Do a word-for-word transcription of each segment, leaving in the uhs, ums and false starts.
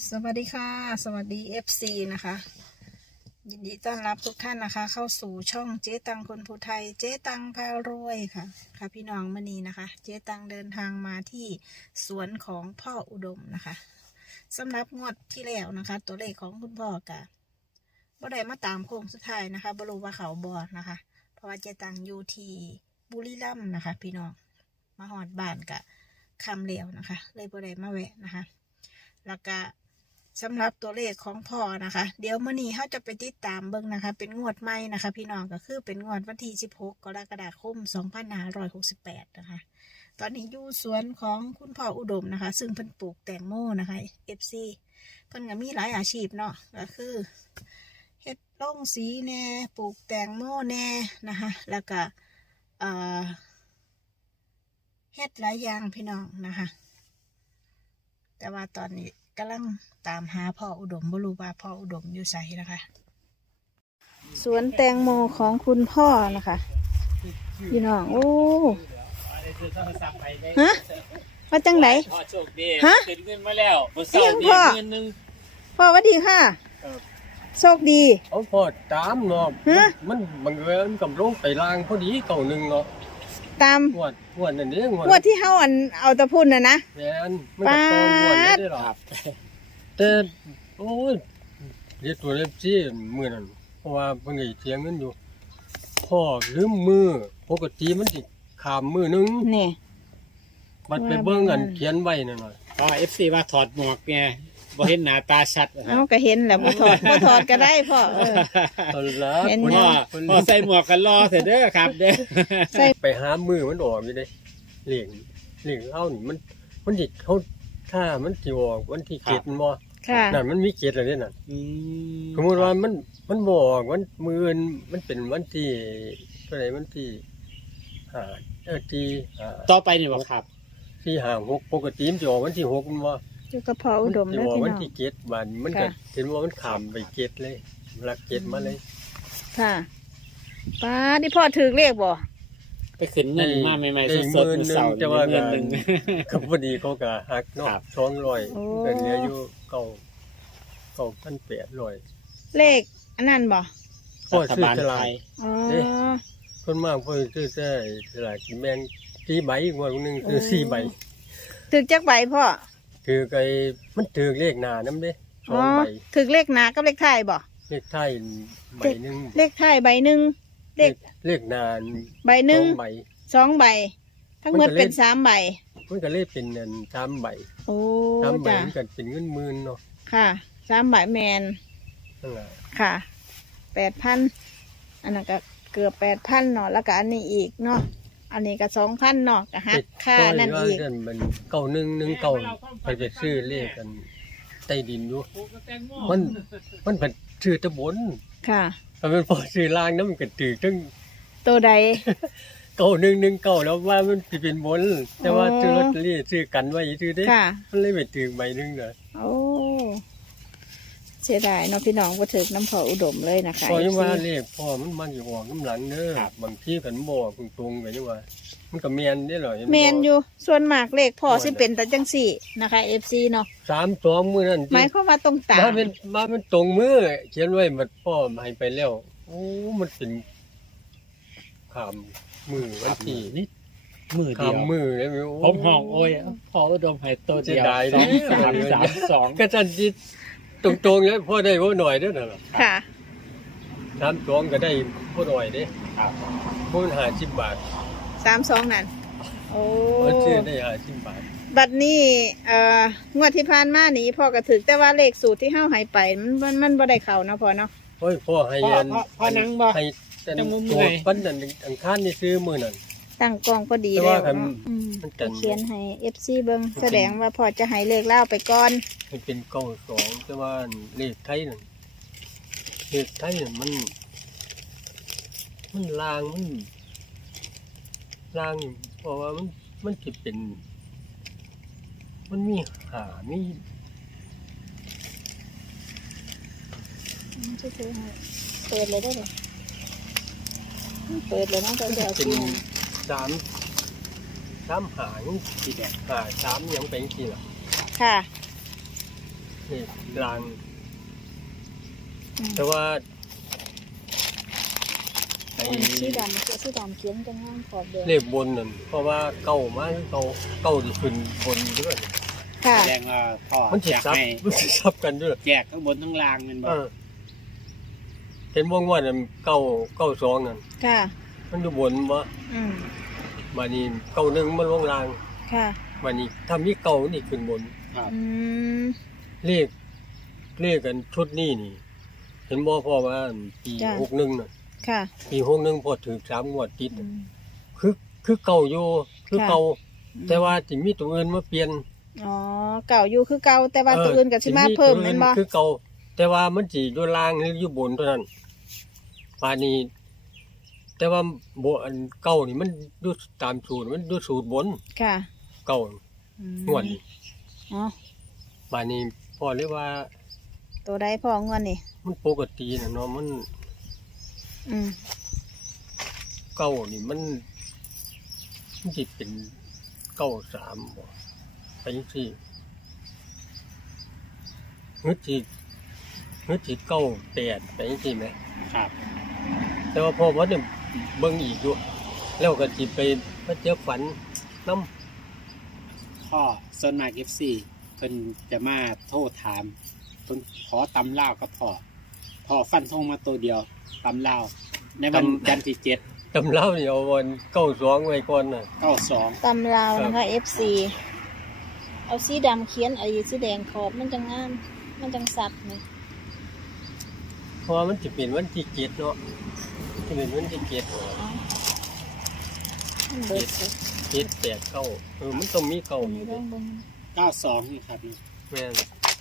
สวัสดีค่ะสวัสดี เอฟ ซี นะคะยินดีต้อนรับทุกท่านนะคะเข้าสู่ช่องเจ๊ตังคนภูไทยเจ๊ตังพารวยค่ะค่ะพี่น้องมณีนะคะเจ๊ตังเดินทางมาที่สวนของพ่ออุดมนะคะสำหรับงวดที่แล้วนะคะตัวเลขของคุณพ่อกะบ่ได้มาตามโค้งสุดท้ายนะคะบรู้ว่าเขาบอดนะคะเพราะว่าเจ๊ตังอยู่ที่บุรีรัมย์นะคะพี่น้องมาหอดบ้านกะคำเหลวนะคะเลยบ่ได้มาแวะนะคะแล้วก็สำหรับตัวเลขของพ่อนะคะเดี๋ยวมื้อนี้เขาจะไปติดตามเบิ่งนะคะเป็นงวดใหม่นะคะพี่น้องก็คือเป็นงวดวันที่สิบหกกรกฎาคมสองพันห้าร้อยหกสิบแปดนะคะตอนนี้อยู่สวนของคุณพ่ออุดมนะคะซึ่งเพิ่นปลูกแตงโมนะคะ เอฟ ซี เพิ่นก็มีหลายอาชีพเนาะก็คือเฮ็ดโรงสีแน่ปลูกแตงโมแน่นะคะแล้วก็เอ่อเฮ็ดหลายอย่างพี่น้องนะคะแต่ว่าตอนนี้กำลังตามหาพ่ออุดมบ่รู้ว่าพ่ออุดมอยู่ไสนะคะสวนแตงโมของคุณพ่อนะคะพี่น้องโอ้ฮะมาจังไหนฮะขึ้นเงินมาแล้วบ่เสียงเศพ่อเงินหนึงพ่อสวัสดีค่ะโชคดีเอาพอตามเนาะฮะมันบังเอิญกับลงไปล่างพอดีเก่าหนึ่งเนาะตามงวดงวดนั่นเด้งวดงวดที่เฮาอันเอาตะพุ่นน่ะนะแม่นมันก็ตรงงวดนี้ได้หรอครับแต่โอ้ยเรียกตัวเล็บจี้มื้อนั้นเพราะว่าเพิ่นก็เถียงกันอยู่พ่อลืมมือปกติมันสิข้ามมือหนึงนี่บัดไปเบิ่งอันเขียนไว้นั่นน่ะเพราะว่า เอฟ ซี ว่าถอดหมวกไงบ่เห็นหน้าตาชัดเอาก็เห็นแหละบ่ถอดบ่ถอดก็ได้พ่อเออเอาละเห็นพิ่พ่อเพิ่นพ่อใส่หมวกกันรอเสร็จเด้อครับเด้อใส่ไปหามือมันออกอยู่เด้เหลียงเหลียงเฮานี่มันมันสิเขาถ้ามันสิออกวันที่เจ็ดมันบ่ค่ะนั่นมันมีเกตอะไรเนี่ยน่ะอืมสมมติว่ามันมันบอกวันมืออื่นมันเป็นวันที่เท่าไหร่วันที่ห้าเออที่ห้าต่อไปนี่บ่ครับที่ห้าหกปกติมันจะออกวันที่หกมันว่าอยู่กับพ่ออุดมจะแล้วออกพี่วันน้องที่เกตบันมันก็ค่ะเห็นว่ามันขามไปเกตเลยรักเกตมาเลยค่ะป้าที่พ่อถือเลขบ่ไปขึ้นเงินมาใหม่ๆสดๆมื้อเช้าจะว่าเงินหนึงกับพอดีเขาก็หักเนาะครับสองร้อยเป็นเหลืออยู่เก้าเก้าพันแปดร้อยเลขอันนั้นบ่พ่อรัฐซื้อบาลตไทลาดยอ๋อเอ๊ะ คนมากเพิ่นซื้อแต่ตลาดกินแมงสี่ใบงวดหนึงคือสี่ใบถือจักใบพ่อคือไอ้มันถือเลขหน้านํเด้สองใบถือเลขหนากับเลขท้ายบ่เลขไทยใบหนึงเลขท้ายใบหนึ่งเลขเลขหน้าใบหนึ่งสองใบสองใบ ทั้งหมดเป็นสามใบมันก็เลยเป็นอันสามใบโอ้สามใบจ้ะมันก็เป็นเงินหมื่นเนาะค่ะสามใบแมนนั่นล่ะค่ะแปดพันอันนั้นก็เกือบแปดพันเนาะแล้วก็อันนี้อีกเนาะอันนี้ก็สองพันเนาะก็หักค่านั่นอีกเพราะว่ามันเก้าหนึ่งหนึ่งเก้าไปไปซื้อเลขกันใต้ดินอยู่มันมันเป็นชื่อตะบนค่ะถ้าเป็นพอซื้อล่างนั้นมันก็ถือตั้งตัวใดเก้าหนึ่งหนึ่งเก้าแล้วว่ามันสิเป็นบนแต่ว่าอ๋อซื้อลอตเตอรี่ซื้อกันไว้ซื้อได้ค่ะมันเลยไปถึงใบหนึงเนาะโอ้เสียดายเนาะพี่น้องก็ถึกน้ำพออุดมเลยนะคะพอยังว่าเอฟซีเลขพ่อมันมันอยู่ออกน้ำหลังเด้อบางทีกันบอกตรงๆกันยังว่า มันก็แมนได้หรอแมนอยู่ส่วนมากเลขพอสิเป็นแต่จังสี่นะคะเอฟซีเนาะสามสองมือนั่นหมายความว่าตรงตามาเป็นมาเป็นตรงมือเขียนไว้มันพ่อให้ไปแล้วโอ้มันเป็นขามมือวันที่นิดมือเดีขามยวมือเลยไม่โผมห้องโอ้ยพออุดมให้ตัวเดียวเสียดายสองเด้สามสามสองก็จันจิตตรงๆแล้วพ่อได้พ่อหน่อยเด้อน่ะค่ะสามสองก็ได้พ่อหน่อยเด้ครับพ่อห้าสิบบาทสามสองนั่นโอ้พ่อซื้อได้ห้าสิบบาทบัดนี้เอ่องวดที่ผ่านมานี้พ่อก็ถึกแต่ว่าเลขสูตรที่เฮาให้ไปมันมันมันบ่ได้เข้าเนาะพ่อเนาะโอ้ยพ่อให้พ่อยันพ่อพ่อนังบ่ให้แต่จังมุมโจไหนทย์ปั้นนั่นอังคารนี่ซื้อมือนั่นตั้งกล้องพอดีแต่แล้ว่าว คันเนาะอืมมันกันก็เขียนให้ เอฟ ซี เบิ่งแสดงว่าพ่อจะให้เลขเล่าไปก่อนมันเป็นเก้าสองแต่ว่าเลขไทยนั่นเลขไทยนั่นมัน มันลางมันลางเพราะว่ามันมันจะเป็น มันมีหามีจะซื้อให้เปิดเลยได้เลยเปิดเลยเนาะตอนเดี๋ยวเป็นซีสามสามหางสีแดงหาสามหยังเป็นสีหรอค่ะนี่ลางอืมแต่ว่าไอ้สีดำเขียนสีดำเขียนจะงามขอบแดงเลขบนนั่นเพราะว่าเก้ามาเก้าเก้าที่ขึ้นบนด้วยค่ะแสดงว่าพ่อมันสิอยากซับให้มันสิซับกันด้วยแจกทั้งบนทั้งล่างแมันบ่เออเห็นว่างว่านั่นเก้าเก้าสองนั่นค่ะมันอยู่บนบ่อืมมานี่เก้าหนึ่งมันลงล่างค่ะมานี่ถ้ามีเก้านี่ขึ้นบนครับอืมเลขเลขกันชุดนี้นี่ เห็นบ่พ่อว่าปีจ้ะหกหนึ่งน่ะค่ะปีหกหนึ่งพอถือสามงวดติดอืมคือคือเก่าอยู่คือค่ะเก่าแต่ว่าสิมีตัวอื่นมาเปลี่ยนอ๋อเก่าอยู่คือเก่าแต่ว่าตัวอื่นกับสิมาเพิ่มตัวแม่อื่นบ่คือเก่าแต่ว่ามันสิอยู่ล่างหรืออยู่บนเท่านั้นป่านนี้ แต่ว่าบอันเก่านี่มันอยู่ตามสูตรมันอยู่สูตรบนค่ะเก่าอืมงวดนี้อ๋อป่านนี้พ่อเรียกว่าตัวใดพ่องวนนี่มันปกตินะเนาะมันอืมเก่านี่มันมันสิเป็นเก้าสามบ่ไปจังซี่นึกสินึกสิเก้าแปดไปจังซี่แหมครับแต่ว่าพอวัดเนี่ยเบิ่งอีกอยู่แล้วก็สิไปมาเจอฝันน้พ่อส่วนมาก เอฟ ซี เพิ่นจะมาโทษถามเพิ่นขอตำลาวกับพ่อพ่อฟันธงมาตัวเดียวตำลาวในวันจันทร์ที่เจ็ดำตำเล่านี่เอาวันเก้าสองไว้ก่อนน่ะเก้าสองตำลาวนะครัคะบเอฟ ซี เอาสีดำเขียนไอ้สีแดงขอบมันจังงาม มันจังสัตว์นี่เพราะว่ามันสิเป็นวันที่เจ็ดเนาะสิเป็นวันที่เจ็ดเอามันเบิดเลยเจ็ดแปดเก้าเออมันต้องมีเก้าอันอยู่นี้เด้เรื่องเบิ่งเก้าสองนี่ครับแม่น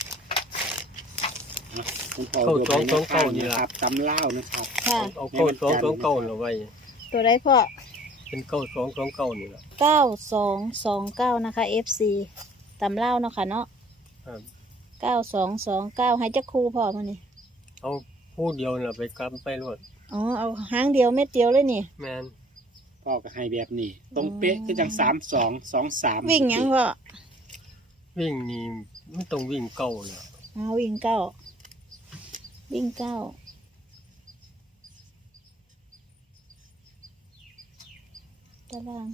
คุณพ่อเก้าสองดูไปสองเก้านี่นะล่ะครับตำลาวนะครับค่ะเอาเก้าสองสองเก้าเอาไว้ตัวใดพ่อเป็นเก้าสองสองเก้านี่ล่ะเก้าสองสองเก้านะคะ เอฟ ซี ตำเล่าวเนาะค่ะเนาะครับเก้าสองสองเก้าให้จักครูพ่อมานี่เอาผู้เดียวน่ะไปกำไปรถอ๋อ เอาหางเดียวเม็ดเดียวเลยนี่แม่นพ่อก็ให้แบบนี้ ตรงเป๊ะคือจังสามสองสองสามวิ่งหยังพ่อวิ่งนี่มันต้องวิ่งเก้าน่ะอ๋อวิ่งเก้า วิ่งเก้า ตาราง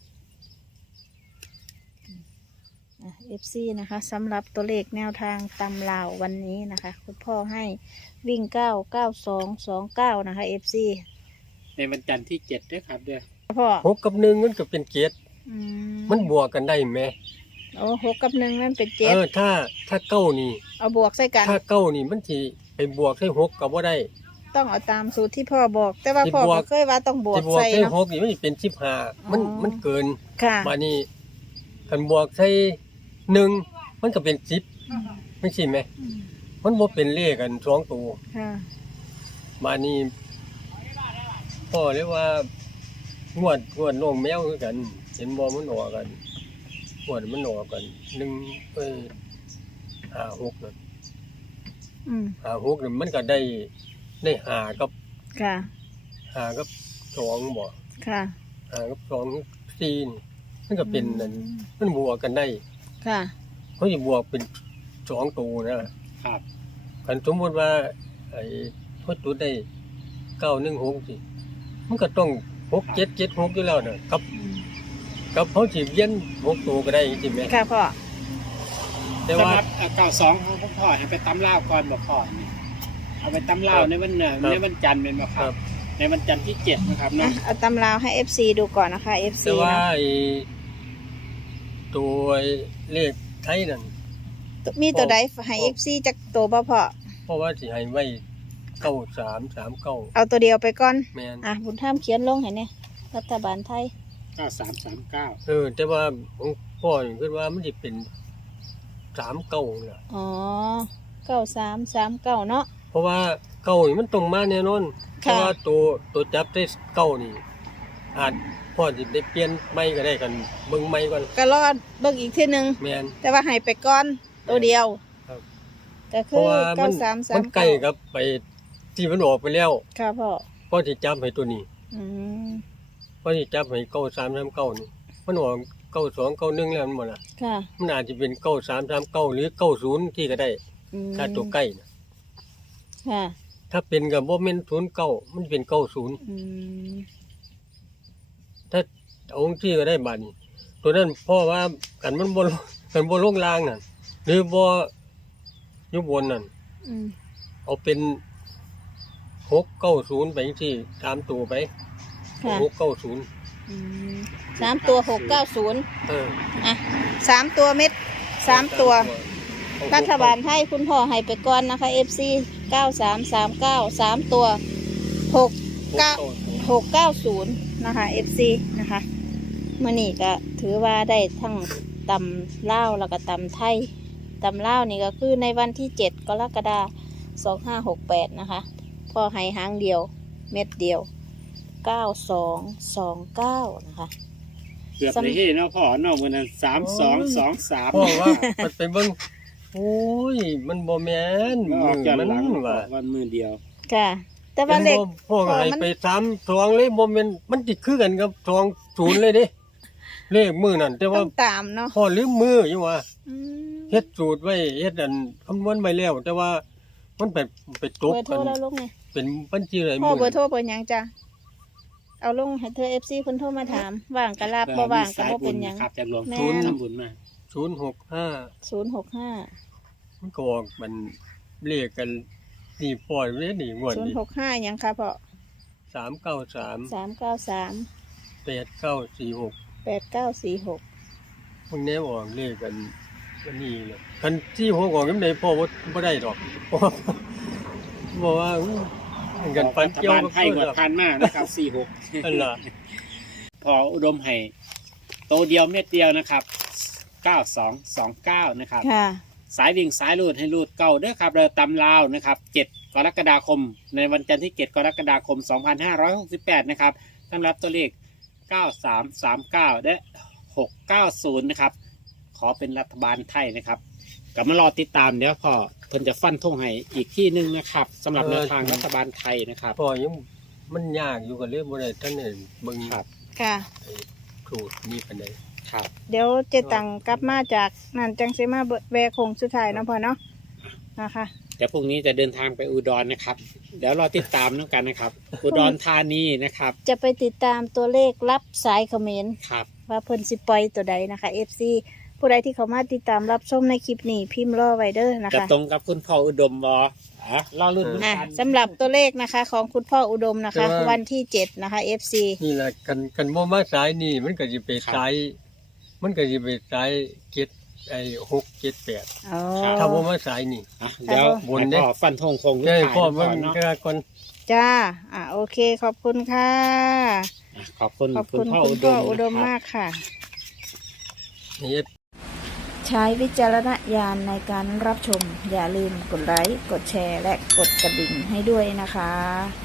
เอฟซีนะคะสำหรับตัวเลขแนวทางตำลาววันนี้นะคะ คุณพ่อให้วิ่งเก้าเก้าสองสองเก้านะคะเอฟซีในวันจันทร์ที่เจ็ดด้วยครับเด้อพ่อหกกับหนึ่งมันก็เป็นเจ็ดอืมันบวกกันได้ไหมโอ้หกกับหนึ่งนั่นเป็นเจ็ดเออถ้าถ้าเก้านี่เอาบวกใส่กันถ้าเก้านี่มันสิไปบวกให้หกก็บ่ได้ต้องเอาตามสูตรที่พ่อบอก แต่ว่าสิพ่อบวกก็เคยว่าต้องบวสิกบวกใส่ให้เนาะหกนี่มันสิเป็นสิบห้ามันอ๋อมันเกินค่ะมานี่คันบวกใส่หนึ่งมันก็เป็นสิบอืมไม่ใช่ไหมอืมมันบ่เป็นเลขกันสองตัวค่ะมานี่พ่อเรียกว่างวดงวดน้องแมวคือกัน เห็นบ่มันออกกันงวดมันออกกันหนึ่งเอ้ยห้าหกนั่นอืมห้าหกนี่มันก็ได้ได้ห้ากับค่ะห้ากับสองบ่ค่ะห้ากับสองสี่นี่มันก็เป็นนั่นมันบวกกันได้ค่ะเขาจะบวกเป็นสองตัวนะครับ คันสมมติว่าไอ้พดตัวได้เก้าหนึ่งหกสิมันก็ต้องหกเจ็ดเจ็ดหกอยู่แล้วนะกับอืมกับเขาสิเวียนหกตัวก็ได้จริงไหมค่ะพ่อแต่สำว่าหรับเก้าสองของพ่อให้ไปตำลาวก่อนบอกพ่อนี่เอาไปตำลาวในวันเน่ะครับในวันจันทร์เป็นบ่คครัรับบในวันจันทร์ที่เจ็ดนะครับอ่ะเนาะเอาตำราวให้ เอฟ ซี ดูก่อนนะคะ เอฟ ซีแต่ว่าเนาะไอ้ตัวเลขไทยนั่นมีตัวใดให้ เอฟ ซี จักตัวบ่พ่อเพราะว่าสิให้ไว้เก้าสามสามเก้าเอาตัวเดียวไปก่อนแมนอ่ะบุญท่ามเขียนลงให้เนี่ยรัฐบาลไทยเก้าสามสามเก้าเออ แต่ว่าของพ่อนี่คิดว่ามันจะเป็นสามเก้าน่ะอ๋อเก้าสามสามเก้าเนาะเพราะว่าเก้านี่มันตรงมาแน่นอนเพค่ะราะว่าตัวตัวจับได้เก้านี่อาจพ่อจะได้เปลี่ยนไม่ก็ได้กันเบิ่งไม่ก่อนก็รอดเบิ่งอีกทีหนึ่งแมนแต่ว่าให้ไปก่อนตัวเดียวครับก็เพคืราะอว่ามัเก้าน สามสามัมนใกล้เก้ากับไปที่มันออกไปแล้วค่ะพ่อพ่อจะจับให้ตัวนี้อืมพ่อจะจับให้เก้าสามสามเก้านี่มันออกเก้าสองเก้าหนึ่งแล้วมันหมดละค่ะมันอาจจะเป็นเก้าสามสามเก้าหรือเก้าศูนย์ที่ก็ได้ออืมถ้าตัวใกล้นะค่ะถ้าเป็นกับโมเมนศูนย์เก้ามันเป็นเก้าศูนย์อืมถ้าเอาองค์ที่ก็ได้บาทนี้ตัวนั้นพ่อว่ากันมันบนกันบนลงล่างน่ะหรือบ่อยู่บนนั่นอืมเอาเป็นหกเก้าศูนย์ไปที่ตามตัวไปค่ะหกเก้าศูนย์อืมสามตัวหกเก้าศูนย์เอออ่ะสามตัวเม็ดสามตัว รัฐบาลให้คุณพ่อให้ไปก่อนนะคะ เอฟ ซี เก้าสามสามเก้า สามตัวหกเก้าหกเก้าศูนย์นะคะ เอฟ ซี นะคะเมื่อนี้ก็ถือว่าได้ทั้งตำเล่าวแล้วก็ตำไทยตำเล่าวนี่ก็คือในวันที่เจ็ดกรกฎาคมสองห้าหกแปดนะคะพ่อให้หางเดียวเม็ดเดียวเก้าสองสองเก้านะคะเกือบได้เฮ้เนาะพ่อเนาะมื้อนั้นสามสองสองสามพ่อว่ามันไปเบิ่งโอ้ยมันบ่แม่นมันออกมืจากมันหลังว่าวันมือเดียวค่ะ แต่ว่าเลขพ่อก็ให้มันไปสามสองเลยบ่แม่นมันสิคือกันกับสองศูนย์เลยเด้เลขมือนั่นแต่ต้ว่าองตามเนาะพ่อลืมมืออยู่ว่าอืมเฮ็ดสูตรไว้เฮ็ดอันคำนวณไว้แล้ว แต่ว่ามันไปไปตกเบอร์โทรกันแล้วลงไงเป็นบัญชีอะไรพ่อมือเบอร์โทรเบอร์หยังจ้ะเอาลงให้เธอ เอฟ ซี เพิ่นโทรมาถามว่างก็รับบ่ว่างก็บ่เป็นหยังครับจากหลวงแม่ศูนย์ทำบุญมาศูนย์หกห้าศูนย์หกห้ามันก็ออกมันเลขกันนี่ปล่อยไว้นี่งวดศูนนี้ย์หกห้าหยังคะพ่อสามเก้าสามสามเก้าสามแปดเก้าสี่หกแปดเก้าสี่หกพวกนี้ออกเลขกันวันนี้เลยคันที่หกออกยังไงพ่อบ่บ่ได้ดอก เพราะว่าบอกว่าอู้มันกันปันเกี่ยวบ้านกับไพ่หมดพันมากนะครับสี่หกนั่นล่ะพออุดมให้โตเดียวเม็ดเดียวนะครับเก้าสองสองเก้านะครับค่ะสายวิ่งสายรูดให้รูดเก้าเด้อครับเราตำลาวนะครับเจ็ดกรกฎาคม ในวันจันทร์ที่เจ็ดกรกฎาคมสองพันห้าร้อยหกสิบแปดนะครับตั้งรับตัวเลขเก้าสามสามเก้าและหกเก้าศูนย์นะครับขอเป็นรัฐบาลไทยนะครับกลับมารอติดตามเดี๋ยวพอเพิ่นจะฟันธงให้อีกที่หนึ่งนะครับสำหรับแนวทางรัฐบาลไทยนะครับพ่อยังมันยากอยู่กับเรื่องบ่ได้ท่านเห็นเบิ่งครับค่ะสูตรนี้ปานใดครับเดี๋ยวเจตังกลับมาจากนั่นจังสิมาแวะโคงสุดท้ายเนาะพ่อเนาะนะคะเดี๋ยวพรุ่งนี้จะเดินทางไปอุดรนะครับ เดี๋ยวรอติดตามน้องกันนะครับ อุดรธานีนะครับจะไปติดตามตัวเลขรับสายคอมเขมนต์ครับว่าเพิ่นสิปล่อยตัวใดนะคะ เอฟ ซี ผู้ใดที่เขามาติดตามรับชมในคลิปนี้พิมพ์รอไว้เด้อนะจะคะตรงกับคุณพ่ออุดมบออ่ะรอรุ่นอ่ะกันสำหรับตัวเลขนะคะของคุณพ่ออุดมนะคะ วันที่เจ็ดนะคะ เอฟ ซีนี่แหละกันกันบ่มาสายนี่มันก็สิไปสายมันก็สิไปสายเจ็ดไอ้หกเจ็ดแปดอ๋อถ้าบ่มาสายนี่อ่ะเดี๋ยวบนเนี่ยให้พ่อฟันธงคงลูกได้ถ่ายพ่อนะมัพ่อน เนาะก็ก่อนจ้า อ่ะโอเคขอบคุณค่ะอ่ะขอบคุณขอบคุคุณณพ่อคุอุณดพ่อมอุดมนะครับมากค่ะนี่ใช้วิจารณญาณในการรับชม อย่าลืมกดไลค์ กดแชร์ และกดกระดิ่งให้ด้วยนะคะ